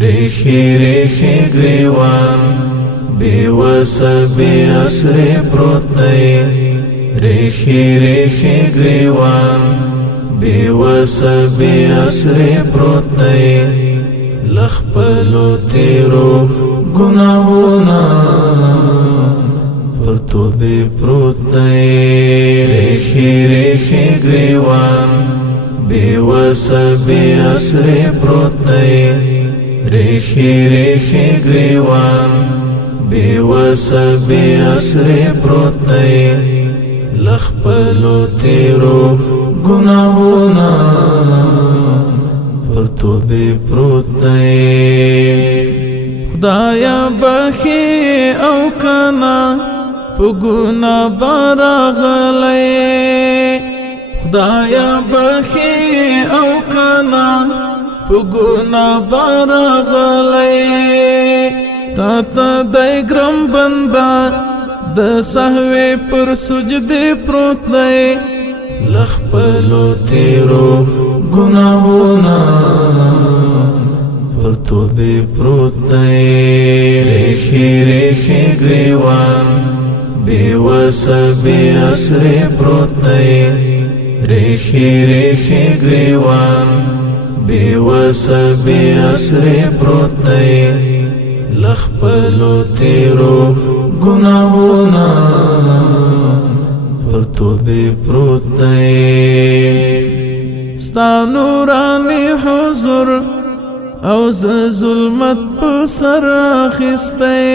ریخی ریخی گریوان بیوس بی اسر پروت دی ریخی ریخی گریوان بیوس بی اسر پروت دی لخپلو تیرو گناہونا پر تو بی پروت دی ریخی ریخی گریوان بیوس بی اسر پروت دی ریخی ریخی گریوان بیوس بی اسر پروت دی لخپلو تیرو گناہونا پر تو بی پروت دی خدایا بخی او کنا پو گناہ براغلی خدایا بخی او کنا پو گناہ براغلی تا تا دای گرم بندا د سهوی پر سجدی پروت دی لخپلو تیرو گناہونا پر تو بی پروت دی ریخی ریخی گریوان بیوس بی اسر پروت دی ریخی ریخی گریوان بیوس بی اسر پروت دی لخپلو تیرو گناہونا پر تو بی پروت دی ستا نورانی حضور او ظلمت پا سر آخستی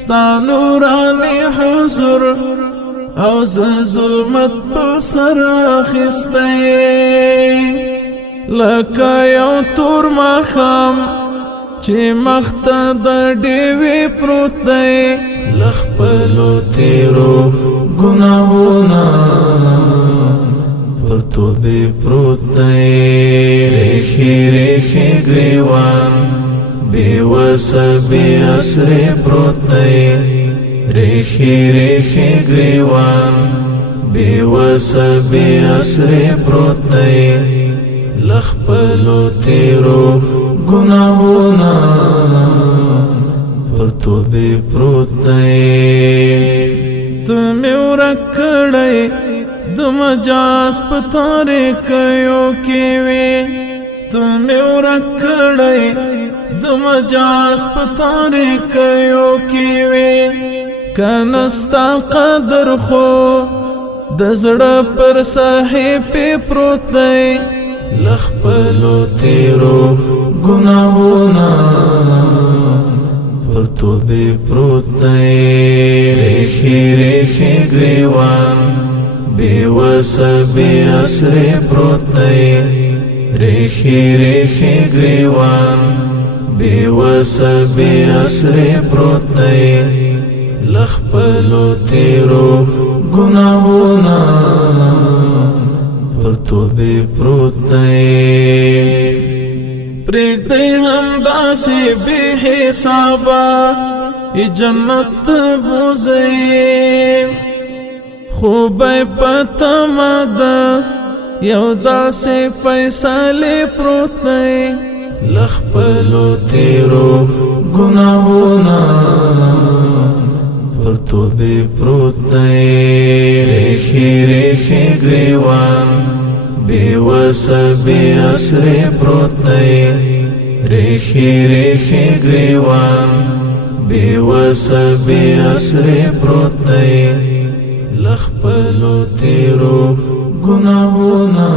ستا نورانی حضور او ظلمت پا سر آخستی لکا یو تور مخام چی مختا دا دیوی پروت دی لخپلو تیرو گناہونا پر تو بی پروت دی ریخی ریخی گریوان بیوس بی اسر پروت دی ریخی ریخی گریوان بیوس بی اسر پروت دی لخپلو تیرو گناہونا پر تو بی پروت دی تمی ورکڑی دمجاز پتارے کیو کیوی تمی ورکڑی دمجاز پتارے کیو کیوی کنستا قدر خو دزڑا پر صحیفی پروت دی لخپلو تیرو گناہونا پر تو بی پروت دی ریخی ریخی گریوان بیوس بی اسر پروت دی ریخی ریخی گریوان بیوس بی اسر پروت دی لخپلو تیرو گناہونا پر تو بی پروت دی پریک دی ہم داسی بی حسابا ای جنت بوزیم خوبی پتمادا یو داسی فیصلی پروت دی لخپلو تیرو گناہونا پر تو بی پروت دی ریخی ریخی گریوان بیوس بی اسر پروت دی ریخی ریخی گریوان بیوس بی اسر پروت دی لخپلو تیرو گناہونا